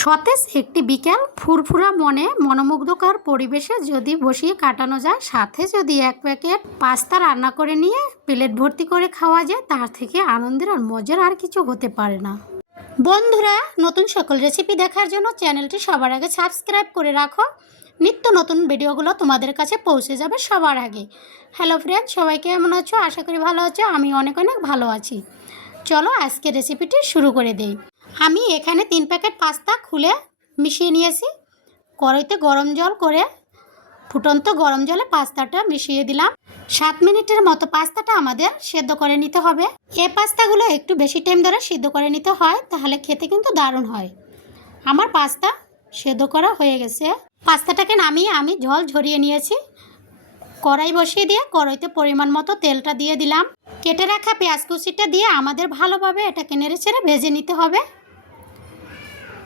সতেজ একটি বিকেল ফুরফুরা মনে মনোমুগ্ধকর পরিবেশে যদি বসিয়ে কাটানো যায়, সাথে যদি এক প্যাকেট পাস্তা রান্না করে নিয়ে প্লেট ভর্তি করে খাওয়া যায়, তার থেকে আনন্দের আর মজার আর কিছু হতে পারে না। বন্ধুরা, নতুন সকল রেসিপি দেখার জন্য চ্যানেলটি সবার আগে সাবস্ক্রাইব করে রাখো। নিত্য নতুন ভিডিওগুলো তোমাদের কাছে পৌঁছে যাবে সবার আগে। হ্যালো ফ্রেন্ড, সবাই কেমন আছো? আশা করি ভালো আছো। আমি অনেক ভালো আছি। চলো আজকে রেসিপিটি শুরু করে দেই। আমি এখানে 3 প্যাকেট পাস্তা খুলে মিশিয়ে নিয়েছি। কড়াইতে গরম জল করে ফুটন্ত গরম জলে পাস্তাটা মিশিয়ে দিলাম। 7 মিনিটের মতো পাস্তাটা আমাদের সেদ্ধ করে নিতে হবে। এই পাস্তাগুলো একটু বেশি টাইম ধরে সিদ্ধ করে নিতে হয়, তাহলে খেতে কিন্তু দারুণ হয়। আমার পাস্তা সেদ্ধ করা হয়ে গেছে। পাস্তাটাকে নামিয়ে আমি জল ঝরিয়ে নিয়েছি। কড়াই বসিয়ে দিয়ে কড়াইতে পরিমাণ মতো তেলটা দিয়ে দিলাম। কেটে রাখা পেঁয়াজ কুচিটা দিয়ে আমাদের ভালোভাবে এটাকে নেড়েচেড়ে ভেজে নিতে হবে।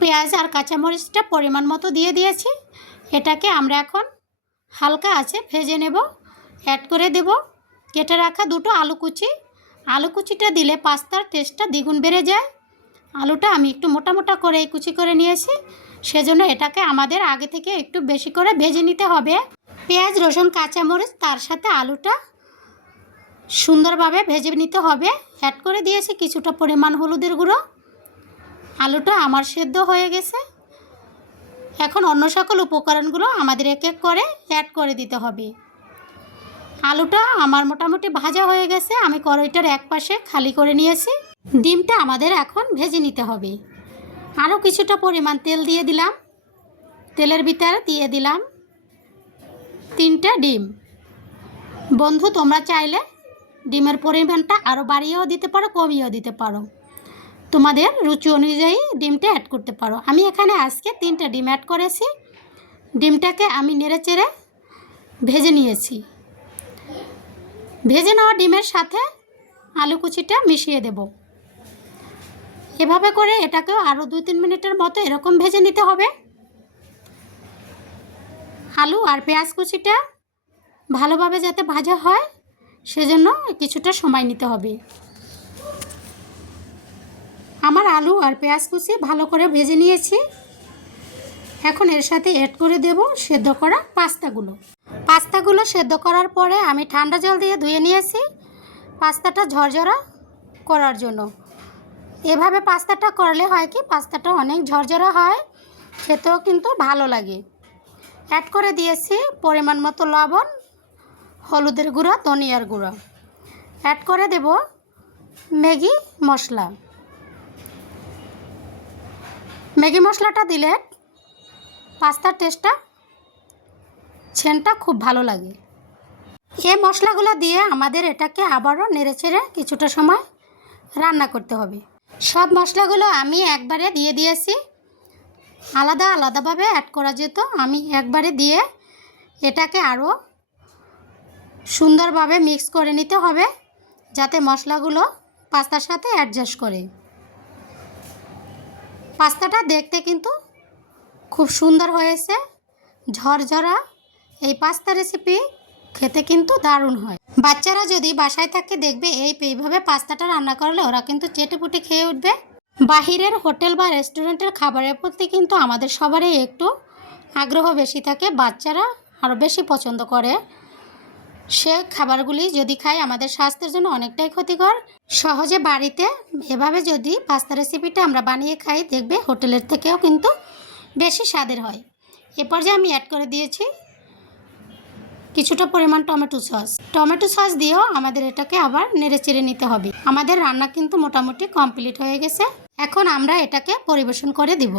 পেঁয়াজ আর কাঁচামরিচটা পরিমাণ মতো দিয়ে দিয়েছি। এটাকে আমরা এখন হালকা আছে ভেজে নেব। অ্যাড করে দেব কেটে রাখা 2টো আলু কুচি। আলু কুচিটা দিলে পাস্তার টেস্টটা দ্বিগুণ বেড়ে যায়। আলুটা আমি একটু মোটা মোটা করে কুচি করে নিয়েছি, সেজন্য এটাকে আমাদের আগে থেকে একটু বেশি করে ভেজে নিতে হবে। পেঁয়াজ, রসুন, কাঁচামরিচ তার সাথে আলুটা সুন্দরভাবে ভেজে নিতে হবে। অ্যাড করে দিয়েছি কিছুটা পরিমাণ হলুদের গুঁড়ো। আলুটা আমার সেদ্ধ হয়ে গেছে। এখন অন্য সকল উপকরণগুলো আমাদের এক এক করে অ্যাড করে দিতে হবে। আলুটা আমার মোটামুটি ভাজা হয়ে গেছে। আমি কড়াইটার এক পাশে খালি করে নিয়েছি। ডিমটা আমাদের এখন ভেজে নিতে হবে। আরও কিছুটা পরিমাণ তেল দিয়ে দিলাম। তেলের ভিতরে দিয়ে দিলাম 3টা ডিম। বন্ধু, তোমরা চাইলে ডিমের পরিমাণটা আরও বাড়িয়েও দিতে পারো, কমিয়েও দিতে পারো। তোমাদের রুচি অনুযায়ী ডিমটা অ্যাড করতে পারো। আমি এখানে আজকে 3টা ডিম অ্যাড করেছি। ডিমটাকে আমি নেড়েচেড়ে ভেজে নিয়েছি। ভেজে নেওয়া ডিমের সাথে আলু কুচিটা মিশিয়ে দেব। এভাবে করে এটাকেও আরও 2-3 মিনিটের মতো এরকম ভেজে নিতে হবে। আলু আর পেঁয়াজ কুচিটা ভালোভাবে যাতে ভাজা হয়, সেজন্য কিছুটা সময় নিতে হবে। আমার আলু আর পেঁয়াজ কুচি ভালো করে ভেজে নিয়েছি। এখন এর সাথে অ্যাড করে দেব সেদ্ধ করা পাস্তাগুলো সেদ্ধ করার পরে আমি ঠান্ডা জল দিয়ে ধুয়ে নিয়েছি পাস্তাটা ঝরঝরা করার জন্য। এভাবে পাস্তাটা করলে হয় কি, পাস্তাটা অনেক ঝরঝরা হয়, খেতেও কিন্তু ভালো লাগে। অ্যাড করে দিয়েছি পরিমাণ মতো লবণ, হলুদের গুঁড়ো, ধনিয়ার গুঁড়ো। অ্যাড করে দেব ম্যাগি মশলা। ম্যাগি মশলাটা দিলে পাস্তার টেস্টটা সেন্টটা খুব ভালো লাগে। এই মশলাগুলো দিয়ে আমাদের এটাকে আবারও নেড়েচেড়ে কিছুটা সময় রান্না করতে হবে। সব মশলাগুলো আমি একবারে দিয়ে দিয়েছি। আলাদা আলাদাভাবে অ্যাড করা যেত, আমি একবারে দিয়ে এটাকে আরও সুন্দরভাবে মিক্স করে নিতে হবে, যাতে মশলাগুলো পাস্তার সাথে অ্যাডজাস্ট করে। পাস্তাটা দেখতে কিন্তু খুব সুন্দর হয়েছে, ঝরঝরা। এই পাস্তা রেসিপি খেতে কিন্তু দারুণ হয়। বাচ্চারা যদি বাসায় থাকে দেখবে এইভাবে পাস্তাটা রান্না করলে ওরা কিন্তু চেটেপুটে খেয়ে উঠবে। বাহিরের হোটেল বা রেস্টুরেন্টের খাবারের প্রতি কিন্তু আমাদের সবারই একটু আগ্রহ বেশি থাকে। বাচ্চারা আরও বেশি পছন্দ করে। সে খাবারগুলি যদি খাই আমাদের স্বাস্থ্যের জন্য অনেকটাই ক্ষতিকর। সহজে বাড়িতে এভাবে যদি পাস্তা রেসিপিটা আমরা বানিয়ে খাই, দেখবে হোটেলের থেকেও কিন্তু বেশি স্বাদের হয়। এ পর্যায়ে আমি অ্যাড করে দিয়েছি কিছুটা পরিমাণ টমেটো সস দিয়েও আমাদের এটাকে আবার নেড়েচেড়ে নিতে হবে। আমাদের রান্না কিন্তু মোটামুটি কমপ্লিট হয়ে গেছে। এখন আমরা এটাকে পরিবেশন করে দিব।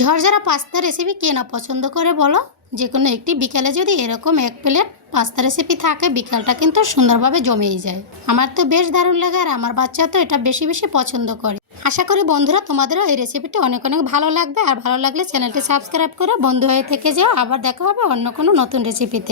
ঝরঝরা পাস্তা রেসিপি কে না পছন্দ করে বলো? যে কোনো একটি বিকেলে যদি এরকম 1 প্লেট পাস্তা রেসিপি থাকে, বিকালটা কিন্তু সুন্দরভাবে জমেই যায়। আমার তো বেশ দারুণ লাগে, আর আমার বাচ্চা তো এটা বেশি বেশি পছন্দ করে। আশা করি বন্ধুরা তোমাদেরও এই রেসিপিটি অনেক ভালো লাগবে। আর ভালো লাগলে চ্যানেলটি সাবস্ক্রাইব করে বন্ধু হয়ে থেকে যাও। আবার দেখা হবে অন্য কোনো নতুন রেসিপিতে।